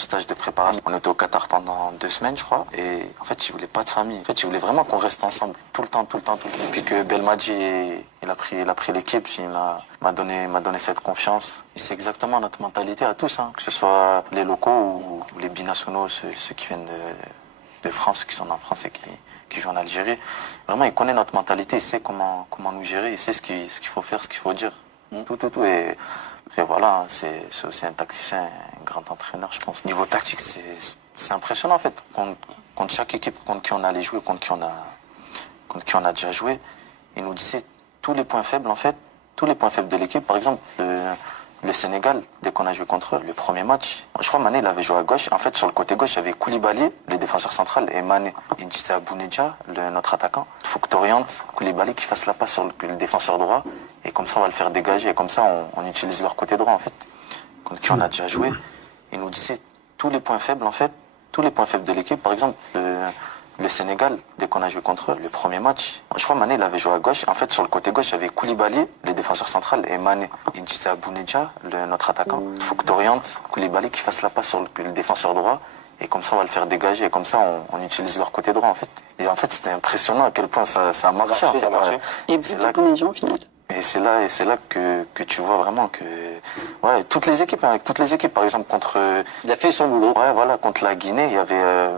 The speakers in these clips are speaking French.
stage de préparation. On était au Qatar pendant 2 semaines, je crois. Et en fait, il voulait pas de famille. En fait, il voulait vraiment qu'on reste ensemble tout le temps. Et puis que Belmadi, il a pris l'équipe, m'a donné cette confiance. Et c'est exactement notre mentalité à tous, hein. Que ce soit les locaux ou les binationaux, ceux qui viennent de France, qui sont en France et qui jouent en Algérie. Vraiment, il connaît notre mentalité, il sait comment nous gérer, il sait ce qu'il faut faire, ce qu'il faut dire. Tout. Et après, voilà, c'est aussi un tacticien, un grand entraîneur, je pense. Niveau tactique, c'est impressionnant, en fait. Contre chaque équipe contre qui on allait jouer, contre qui on a déjà joué, il nous disait tous les points faibles, en fait, tous les points faibles de l'équipe. Par exemple, le Sénégal, dès qu'on a joué contre eux, le premier match, je crois Mané, il avait joué à gauche. En fait, sur le côté gauche, il y avait Koulibaly, le défenseur central, et Mané. Il disait à Bounedjah, notre attaquant, il faut que tu orientes Koulibaly qui fasse la passe sur le défenseur droit, et comme ça, on va le faire dégager, et comme ça, on utilise leur côté droit, en fait. Contre qui on a déjà joué, il nous disait tous les points faibles, en fait, tous les points faibles de l'équipe. Par exemple, le Sénégal, dès qu'on a joué contre eux, le premier match, je crois Mané, il avait joué à gauche. En fait, sur le côté gauche, il y avait Koulibaly, le défenseur central, et Mané. Il disait à Bounedjah, notre attaquant, il faut que tu orientes Koulibaly qui fasse la passe sur le défenseur droit, et comme ça, on va le faire dégager, et comme ça, on utilise leur côté droit, en fait. Et en fait, c'était impressionnant à quel point ça a marché. En fait. Et vous êtes combien au final? Et c'est là que tu vois vraiment que, ouais, toutes les équipes, par exemple, il a fait son boulot. Ouais, voilà, contre la Guinée, il y avait,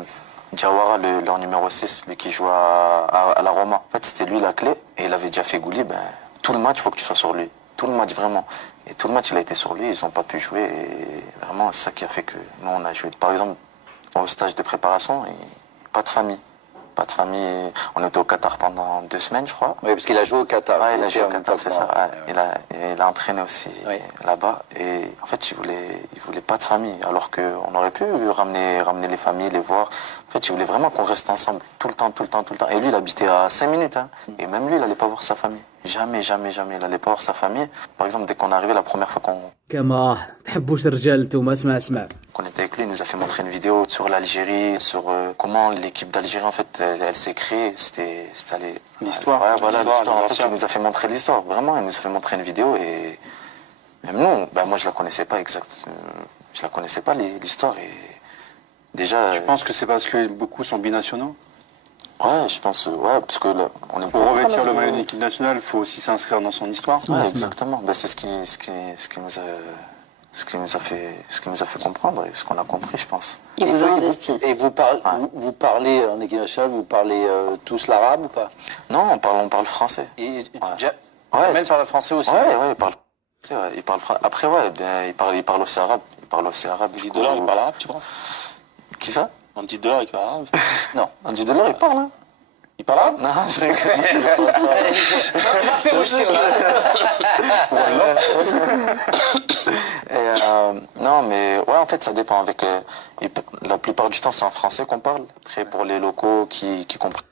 Diawara, leur numéro 6, lui qui joue à la Roma. En fait, c'était lui la clé, et il avait déjà fait Gouli, tout le match, il faut que tu sois sur lui. Tout le match, vraiment. Et tout le match, il a été sur lui, ils n'ont pas pu jouer, et vraiment, c'est ça qui a fait que nous, on a joué. Par exemple, au stage de préparation, pas de famille. Pas de famille. On était au Qatar pendant 2 semaines, je crois. Oui, parce qu'il a joué au Qatar. Ouais, il a joué au Qatar, c'est ça. Ouais. Il a entraîné aussi là-bas. Et en fait, il voulait pas de famille. Alors qu'on aurait pu ramener les familles, les voir. En fait, il voulait vraiment qu'on reste ensemble tout le temps. Et lui, il habitait à 5 minutes. Hein. Et même lui, il allait pas voir sa famille. Jamais. Il allait pas voir sa famille. Par exemple, dès qu'on est arrivé la première fois qu'on était avec lui, il nous a fait montrer une vidéo sur l'Algérie, sur comment l'équipe d'Algérie, en fait, elle s'est créée. C'était l'histoire. Ouais, voilà, l'histoire. En fait, il nous a fait montrer l'histoire. Vraiment, il nous a fait montrer une vidéo et même nous, moi, je la connaissais pas je la connaissais pas, l'histoire. Et déjà. Tu penses que c'est parce que beaucoup sont binationaux? Ouais, je pense, parce que là, on est pour revêtir le maillot de l'équipe nationale, il faut aussi s'inscrire dans son histoire. Ouais, exactement. C'est ce qui nous a fait comprendre et ce qu'on a compris, je pense. Il vous a investi. Et vous parlez en équipe nationale, vous parlez tous l'arabe ou pas? Non, on parle français. Et même parle français aussi. Ouais, il parle français. Après, il parle aussi arabe. Il parle aussi arabe. $10, il parle arabe, tu crois? Qui ça? $10, il parle arabe? Non, $10, il parle, hein. Il parle arabe? Non, je rigole. Non, mais ouais, en fait, ça dépend. La plupart du temps, c'est en français qu'on parle. Après, pour les locaux qui comprennent.